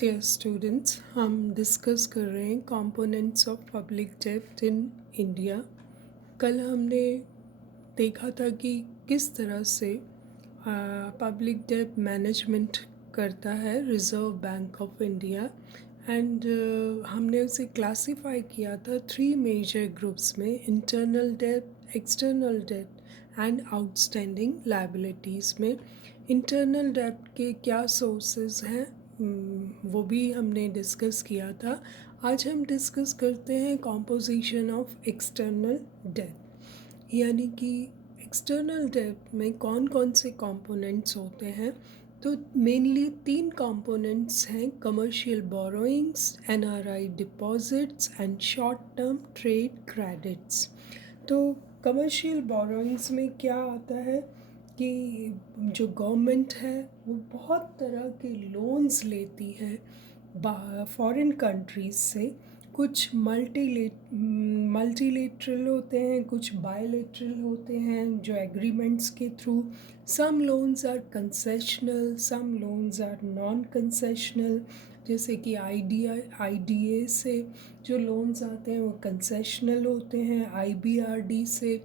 Dear students, हम discuss कर रहे हैं कंपोनेंट्स ऑफ पब्लिक डेब्ट इन इंडिया। कल हमने देखा था कि किस तरह से पब्लिक डेब्ट मैनेजमेंट करता है reserve bank of India. And हमने उसे क्लासिफाई किया था 3 मेजर ग्रुप्स में: इंटरनल डेब्ट, एक्सटर्नल डेब्ट एंड आउटस्टैंडिंग लायबिलिटीज़ में। इंटरनल डेब्ट के क्या सोर्सेज हैं, वो भी हमने डिस्कस किया था। आज हम डिस्कस करते हैं कॉम्पोजिशन ऑफ एक्सटर्नल डेब्ट, यानी कि एक्सटर्नल डेब्ट में कौन कौन से कंपोनेंट्स होते हैं। तो मेनली 3 कंपोनेंट्स हैं: commercial borrowings, NRI deposits and short term trade credits. तो कमर्शियल बोरोइंग्स में क्या आता है कि जो गवर्नमेंट है वो बहुत तरह के लोन्स लेती है फॉरेन कंट्रीज़ से। कुछ मल्टीलेटरल होते हैं, कुछ बायलेटरल होते हैं जो एग्रीमेंट्स के through. Some loans are concessional, some loans are non concessional. जैसे कि आईडीए से जो लोन्स आते हैं वो कंसेशनल होते हैं। आईबीआरडी से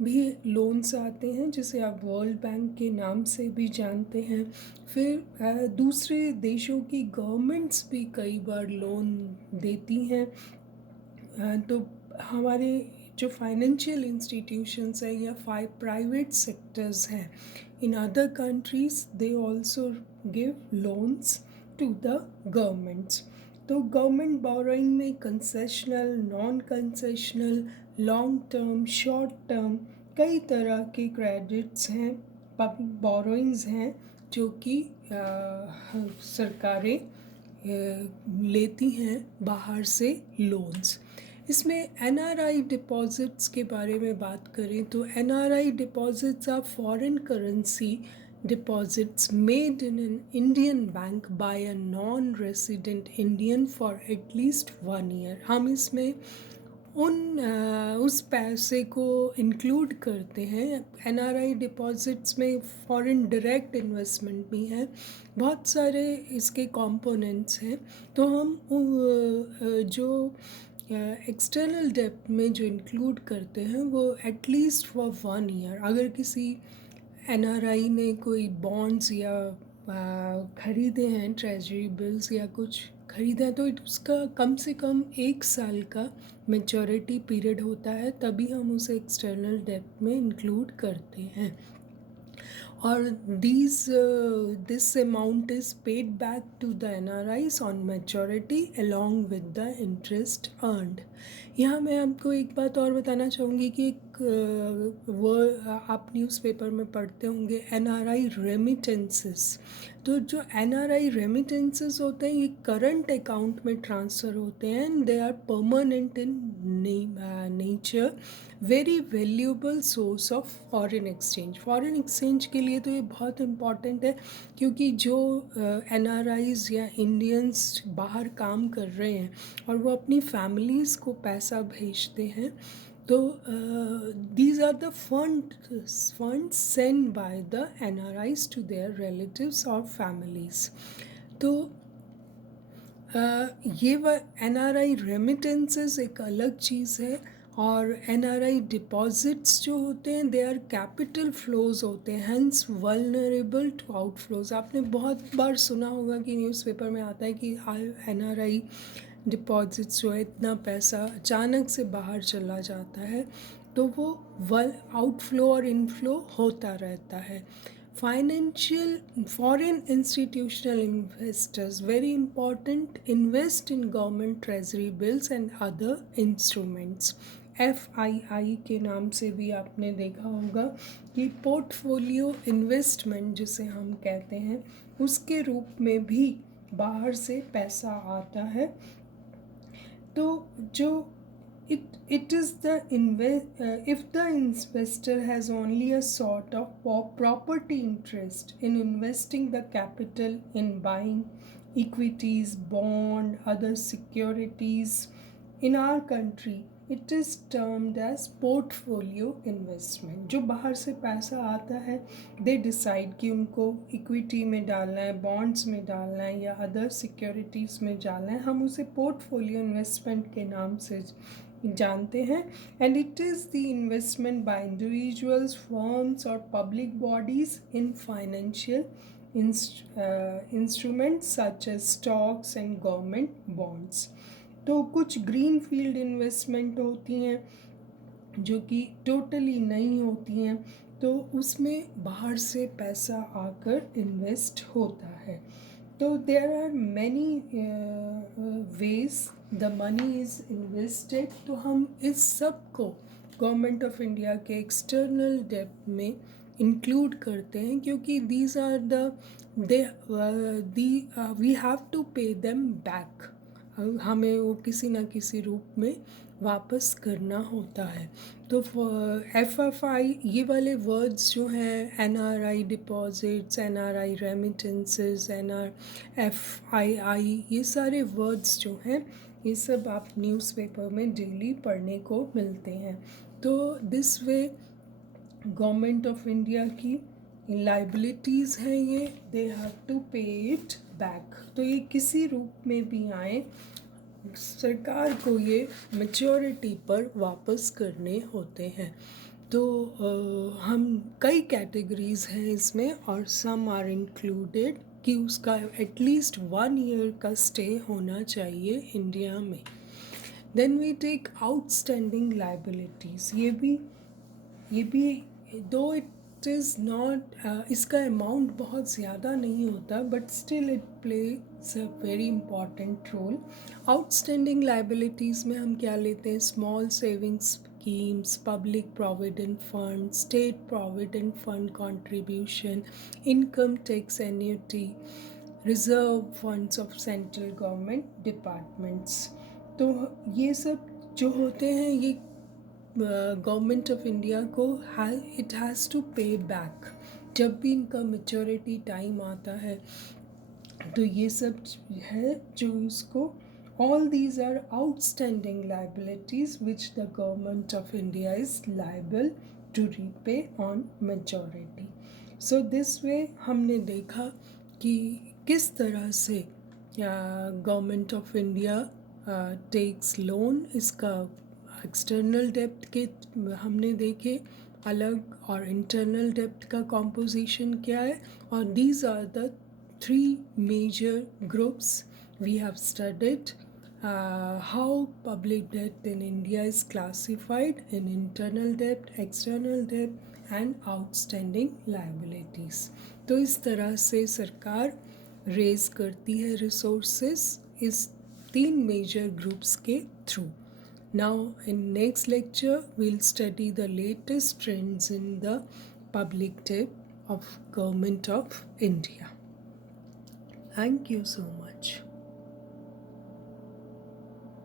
भी लोन्स आते हैं जिसे आप वर्ल्ड बैंक के नाम से भी जानते हैं। फिर दूसरे देशों की गवर्नमेंट्स भी कई बार लोन देती हैं। तो हमारे जो फाइनेंशियल इंस्टीट्यूशंस हैं या प्राइवेट सेक्टर्स हैं in other countries, they also give loans to the governments. तो गवर्नमेंट बोरोइंग में concessional, non concessional, long term, short term कई तरह के क्रेडिट्स हैं, पब्लिक बोरोइंग्स हैं जो कि सरकारें लेती हैं बाहर से लोन्स। इसमें एनआरआई डिपॉजिट्स के बारे में बात करें तो NRI deposits are foreign currency deposits made in an Indian bank by a non-resident Indian for at least 1 year। हम इसमें उस पैसे को इंक्लूड करते हैं। एनआरआई डिपॉजिट्स में फॉरेन डायरेक्ट इन्वेस्टमेंट भी है, बहुत सारे इसके कंपोनेंट्स हैं। तो हम जो एक्सटर्नल डेब्ट में जो इंक्लूड करते हैं वो एटलीस्ट फॉर 1 ईयर। अगर किसी एनआरआई ने कोई बॉन्ड्स या ख़रीदे हैं, ट्रेजरी बिल्स या कुछ ख़रीदा है, तो उसका कम से कम 1 साल का मैच्योरिटी पीरियड होता है, तभी हम उसे एक्सटर्नल डेब्ट में इंक्लूड करते हैं। और this amount is paid back to the NRIs on maturity along with the interest earned. यहाँ मैं आपको एक बात और बताना चाहूँगी कि एक आप न्यूज़पेपर में पढ़ते होंगे एनआरआई रेमिटेंसेस। तो जो एनआरआई रेमिटेंसेस होते हैं ये करंट अकाउंट में ट्रांसफ़र होते हैं and they are permanent in nature, very valuable source of foreign exchange. Foreign exchange के लिए तो ये बहुत इम्पॉर्टेंट है, क्योंकि जो एनआरआईज या इंडियंस बाहर काम कर रहे हैं और वो अपनी फैमिलीज़ को पैसा भेजते हैं, तो these are the funds sent by the NRIs to their relatives or families। तो ये NRI रेमिटेंसेस एक अलग चीज़ है। और NRI डिपॉजिट्स जो होते हैं दे आर कैपिटल फ्लोज होते हैं, हैंस वल्नरेबल टू आउटफ्लोज। आपने बहुत बार सुना होगा कि न्यूज़पेपर में आता है कि NRI डिपॉजिट्स जो है इतना पैसा अचानक से बाहर चला जाता है, तो वो आउटफ्लो और इनफ्लो होता रहता है। Financial foreign institutional investors, very important, invest in government treasury bills and other instruments. FII के नाम से भी आपने देखा होगा कि पोर्टफोलियो इन्वेस्टमेंट जिसे हम कहते हैं, उसके रूप में भी बाहर से पैसा आता है। तो जो it is the if the investor has only a sort of property interest in investing the capital in buying equities, bond, other securities in our country, it is termed as portfolio investment. जो बाहर से पैसा आता है, they decide कि उनको equity में डालना है, बॉन्ड्स में डालना है या अदर सिक्योरिटीज़ में डालना है, हम उसे पोर्टफोलियो इन्वेस्टमेंट के नाम से जानते हैं। And it is the investment by individuals, firms और public bodies in financial instruments such as stocks and government bonds। तो कुछ ग्रीन फील्ड इन्वेस्टमेंट होती हैं जो कि टोटली नहीं होती हैं, तो उसमें बाहर से पैसा आकर इन्वेस्ट होता है। तो there are many ways the money is invested. तो हम इस सब को गवर्नमेंट ऑफ इंडिया के एक्सटर्नल डेब्ट में इंक्लूड करते हैं, क्योंकि these are they we have to pay them back. हमें वो किसी न किसी रूप में वापस करना होता है। तो FFI ये वाले वर्ड्स जो हैं, NRI deposits, NRI remittances, NRFII, ये सारे वर्ड्स जो हैं, ये सब आप न्यूज़पेपर में डेली पढ़ने को मिलते हैं। तो this way government of India की लाइबिलिटीज़ हैं ये, दे हैव टू पे इट बैक। तो ये किसी रूप में भी आए, सरकार को ये मैच्योरिटी पर वापस करने होते हैं। तो हम कई कैटेगरीज़ हैं इसमें, और सम आर इंक्लूडेड कि उसका एटलीस्ट 1 ईयर का स्टे होना चाहिए इंडिया में। Then we take outstanding liabilities. ये भी दो इट इज़ नॉट, इसका अमाउंट बहुत ज़्यादा नहीं होता, but still it plays a very important role. Outstanding liabilities में हम क्या लेते हैं? Small savings schemes, public provident fund, state provident fund contribution, income tax annuity, reserve funds of central government departments. तो ये सब जो होते हैं, ये गवर्नमेंट ऑफ इंडिया को इट हैज़ टू पे बैक जब भी इनका मैच्योरिटी टाइम आता है। तो ये सब है जो इसको, all these are outstanding liabilities which the government of India is liable to repay on maturity। So this way हमने देखा कि किस तरह से government of India takes loan. इसका एक्सटर्नल डेब्ट के हमने देखे अलग, और इंटरनल डेब्ट का कॉम्पोजिशन क्या है, और these are the 3 major groups we have studied how public debt in India is classified in internal debt, external debt and outstanding liabilities। तो इस तरह से सरकार रेज करती है रिसोर्सेस इस 3 मेजर ग्रुप्स के through. Now in next lecture we'll study the latest trends in the public debt of Government of India। Thank you so much.